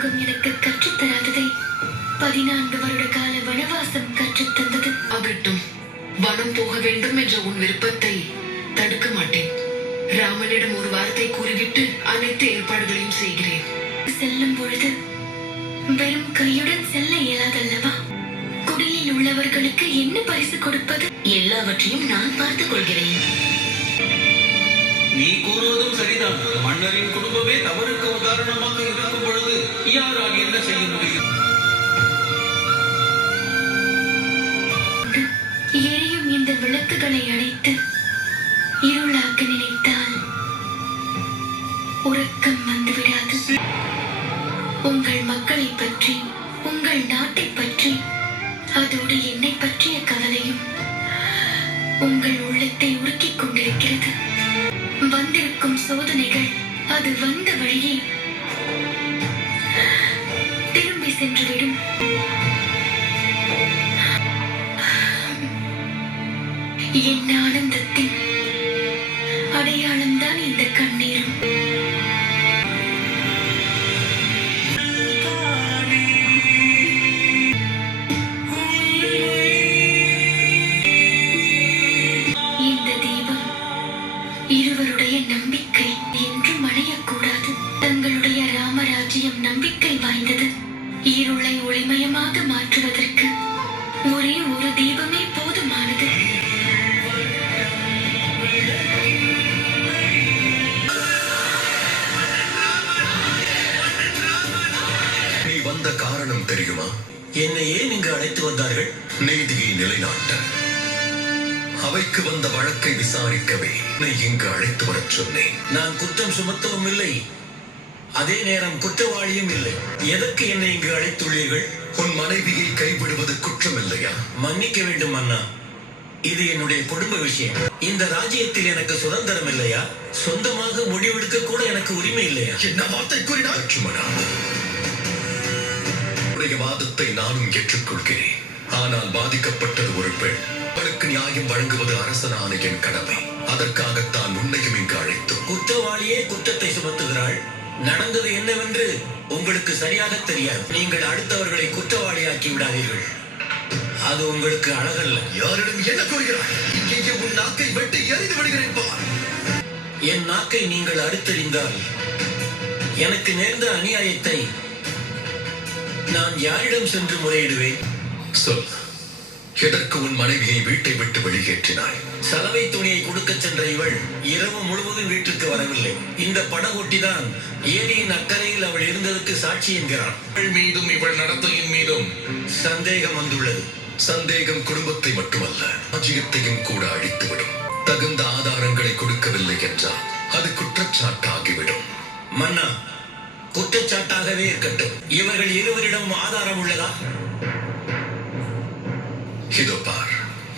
ராஜயோகம் எனக்கு கற்றுத்தராததை 14 வருட கால வனவாசம் கற்றுத்தந்தது. ஆகட்டும், வனம் போக வேண்டும் என்ற உன் விருப்பத்தை தடுக்க மாட்டேன். ராமனிடம் ஒரு வார்த்தை கூறிவிட்டு அனைத்து ஏற்பாடுகளையும் செய்கிறேன். செல்லும் பொழுது வெறும் கையுடன் செல்ல இயலாதல்லவா? குடிலில் உள்ளவர்களுக்கு என்ன பரிசு கொடுப்பது? எல்லாவற்றையும் நான் பார்த்துக் கொள்கிறேன். நீ கூறுவதும் சரிதான். மன்னரின் குடும்பமே தவறுக்கு உதாரணமாக இருக்கும் பொழுது யாரால் என்ன செய்ய முடியும்? எரியும் இந்த விளக்குகளை அணைத்து இருளாக்க நினைத்தால் உறக்கம் வந்துவிடாது. உங்கள் மக்களை பற்றி, உங்கள் நாட்டை பற்றி, அதோடு என்னை பற்றிய கவலையும் உங்கள் உள்ளத்தை உருக்கிக் கொண்டிருக்கிறது. வந்திருக்கும் சோதனைகள் அது வந்த வழியே திரும்பி சென்றுவிடும். என் ஆனந்தத்தின் அடையாளம்தான் இந்த கண்ணீரும். இந்த தீபம் இருவருடைய நம்பிக்கை என்றும் அணையக்கூடாது. தங்களுடைய ராமராஜ்யம் நம்பிக்கை வாய்ந்தது. இருளை ஒளிமயமாக மாற்றுவதற்கு ஒரே ஒரு தீபமே போதுமானது. நீ வந்த காரணம் தெரியுமா? என்னை ஏன் இங்கு அழைத்து வந்தார்கள்? நீதியை நிலைநாட்ட, அவைக்கு வந்த வழக்கை விசாரிக்கவே நீ இங்கு அழைத்து வரச் சொன்னேன். நான் குற்றம் சுமத்தவும் இல்லை, அதே நேரம் குற்றவாளியும் இல்லை. எதற்கு என்னை இங்கு அழைத்துள்ளீர்கள்? உன் மனைவியை கைவிடுவது குற்றம் இல்லையா? மன்னிக்க வேண்டும் அண்ணா, இது என்னுடைய குடும்ப விஷயம். இந்த ராஜ்யத்தில் எனக்கு சுதந்திரம் இல்லையா? சொந்தமாக முடிவெடுக்க கூட எனக்கு உரிமை இல்லையா? என்ன வார்த்தை கூறினார் லட்சுமணா? உடைய வாதத்தை நானும் ஏற்றுக்கொள்கிறேன். ஆனால் பாதிக்கப்பட்டது ஒரு பெண். அவளுக்கு நியாயம் வழங்குவது அரசனான என் கடமை. அதற்காகத்தான் உன்னையும் இங்கு அழைத்தோம். குற்றவாளியே குற்றத்தை சுமத்துகிறாள். நடந்தது என்னவென்று உங்களுக்கு சரியாக தெரியாது. நீங்கள் அடுத்தவர்களை குற்றவாளியாக்கி விடாதீர்கள். அது உங்களுக்கு அழகல்ல. யாரிடம் என்ன கூறுகிறாய்? இங்கே உன் நாக்கை வெட்டி எறிந்து விடுகிறேன் பார். என் நாக்கை நீங்கள் அறுத்தறிந்தால் எனக்கு நேர்ந்த அநியாயத்தை நான் யாரிடம் சென்று முறையிடுவேன்? சொல், எதற்கு உன் மனைவியை வீட்டை விட்டு வெளியேற்றினாய்? சலவை துணியை கொடுக்க சென்ற இவள் இரவு முழுவதும் வீட்டுக்கு வரவில்லை. இந்த படகோட்டிதான் ஏரியின் அக்கறையில் அவள் இருந்ததற்கு சாட்சி என்கிறாள். இவள் மீதும் இவள் நடத்தையின் மீதும் சந்தேகம் வந்துள்ளது. சந்தேகம் குடும்பத்தை மட்டுமல்ல, ராஜ்யத்தையும் கூட அழித்துவிடும். தகுந்த ஆதாரங்களை கொடுக்கவில்லை என்றால் அது குற்றச்சாட்டாகிவிடும். மன்னா, குற்றச்சாட்டாகவே இருக்கட்டும். இவர்கள் இருவரிடம் ஆதாரம் உள்ளதா? இதோ பார்,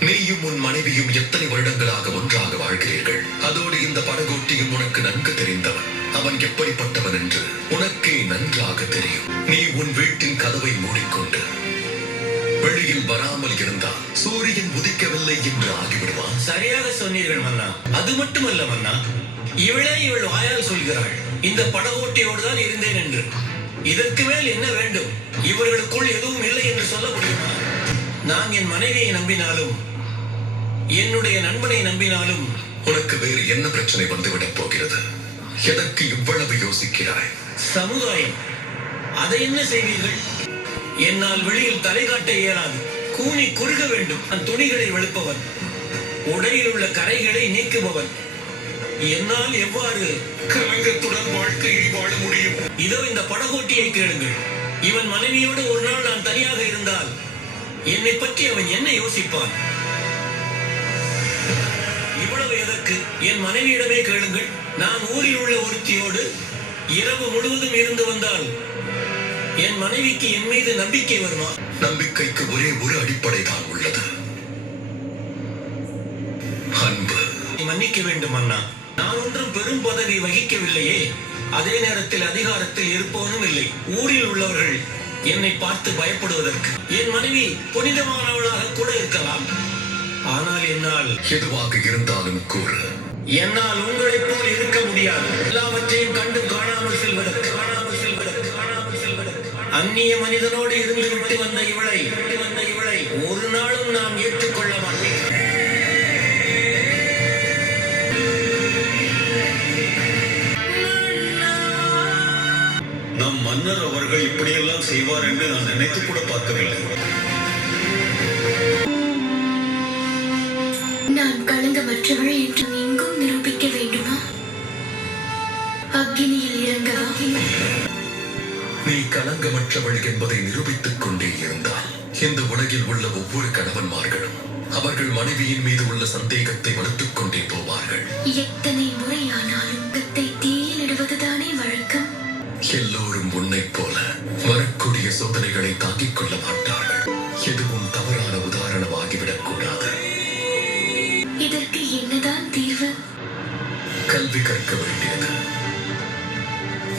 நீயும் உன் மனைவியும் எத்தனை வருடங்களாக ஒன்றாக வாழ்கிறீர்கள். அதோடு இந்த படகோட்டியும் உனக்கு நன்கு தெரிந்தவன். அவன் எப்படிப்பட்டவன் என்று உனக்கே நன்றாக தெரியும். நீ உன் வீட்டின் கதவை மூடிக்கொண்டு வெளியில் வராமல் இருந்தால் சூரியன் உதிக்கவில்லை என்று ஆகிவிடுவான். சரியாக சொன்னீர்கள் மன்னா. அது மட்டுமல்ல மன்னா, இவளே இவள் வாயால் சொல்கிறாள் இந்த படகோட்டியோடு தான் இருந்தேன் என்று. இதற்கு மேல் என்ன வேண்டும்? இவர்களுக்குள் எதுவும் இல்லை என்று சொல்ல முடியுமா? நான் என் மனைவியை நம்பினாலும் என்னுடைய நண்பனை நம்பினாலும் உனக்கு வேறு என்ன பிரச்சனை வந்துவிடப் போகிறது? எதற்கு இவ்வளவு யோசிக்கிறாய்? சமுதாயம், அதை என்ன செய்வீர்கள்? என்னால் வெளியில் தலை காட்ட இயலாது. கூனி குறுக வேண்டும். நான் துணிகளை வெளுப்பவன், உடையில் உள்ள கரைகளை நீக்குபவன். என்னால் எவ்வாறு கலங்கத்துடன் வாழ்க்கையை வாழ முடியும்? இதோ இந்த படகோட்டியை கேளுங்கள். இவன் மனைவியோடு ஒரு நாள் நான் தனியாக இருந்தால் என்னை பற்றி அவன் என்ன யோசிப்பான்? இவ்வளவு எதற்கு? என் மனைவியிடமே கேளுங்கள். நான் ஊரில் உள்ள ஒருத்தியோடு இரவு முழுவதும் இருந்து வந்தால் என் மனைவிக்கு என் மீது நம்பிக்கை வருமா? நம்பிக்கைக்கு ஒரே ஒரு அடிப்படை தான் உள்ளது, அன்பு. மன்னிக்க வேண்டும் அண்ணா, நான் ஒன்றும் பெரும் பதவி வகிக்கவில்லையே. அதே நேரத்தில் அதிகாரத்தில் இருப்பவனும் இல்லை. ஊரில் உள்ளவர்கள் என்னை பார்த்து பயப்படுவதற்கு. என் மனைவி புனிதமானவளாக கூட இருக்கலாம். ஆனால் என்னால் எதுவாக இருந்தாலும் கூறு. என்னால் உங்களைப் போல் இருக்க முடியாது. எல்லாவற்றையும் கண்டு காணாமல் செல்வதற்கு அந்நிய மனிதனோடு இருந்து விட்டு வந்த இவளை ஒரு நாளும் நாம் ஏற்றுக்கொள்ள மாட்டேன். நம் மன்னர் அவர்கள் இப்படியெல்லாம் செய்வார் என்று நான் நினைத்து கூட பார்க்கவில்லை. நான் களங்கமற்றவள் என்று எங்கும் நிரூபிக்க வேண்டுமா? அக்கினியில் இறங்கவா? நீ களங்கமற்றவள் என்பதை நிரூபித்துக் கொண்டே இருந்தால் இந்த உலகில் உள்ள ஒவ்வொரு கணவன்மார்களும் அவர்கள் மனைவியின் மீது உள்ள சந்தேகத்தை வளர்த்துக் கொண்டே போவார்கள். எத்தனை முறையானாலும் கத்தை தீயில் இடுவதுதானே வழக்கம். எல்லோரும் உன்னைப் போல வரக்கூடிய சோதனைகளை தாங்கிக் கொள்ள மாட்டார்கள். எதுவும் தவறான உதாரணமாகிவிடக் கூடாது. இதற்கு என்னதான் தீர்வு? கல்வி கற்க வேண்டியது.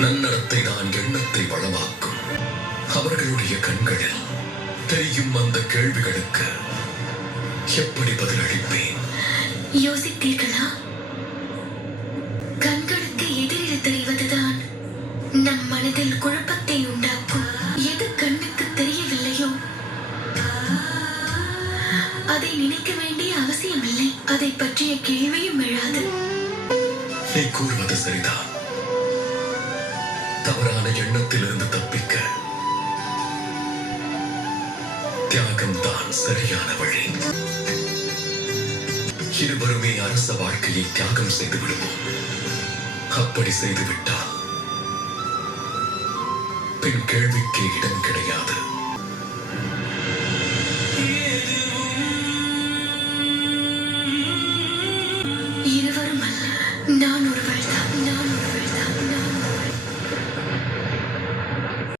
நன்னடத்தை தான் எண்ணத்தை வளமாக்கும். அவர்களுடைய கண்களில் தெரியும் அந்த கேள்விகளுக்கு எப்படி பதிலளிப்பேன்? யோசித்தீர்களா? கண்களுக்கு எதிரில் தெரிவதுதான் நம் மனதில் குழப்பத்தை உண்டாக்கும். எது கண்ணுக்கு தெரியவில்லையோ அதை நினைக்க வேண்டிய அவசியமில்லை. அதை பற்றிய கேள்வியும் எழாது. நீ கூறுவது சரிதான். தவறான எண்ணத்திலிருந்து தப்பிக்க தியாகம்தான் சரியான வழி. இருவருமே அரச வாழ்க்கையை தியாகம் செய்து விடுவோம். அப்படி செய்துவிட்டால் பின் கேள்விக்கே இடம் கிடையாது. இருவரும் அல்ல, நான்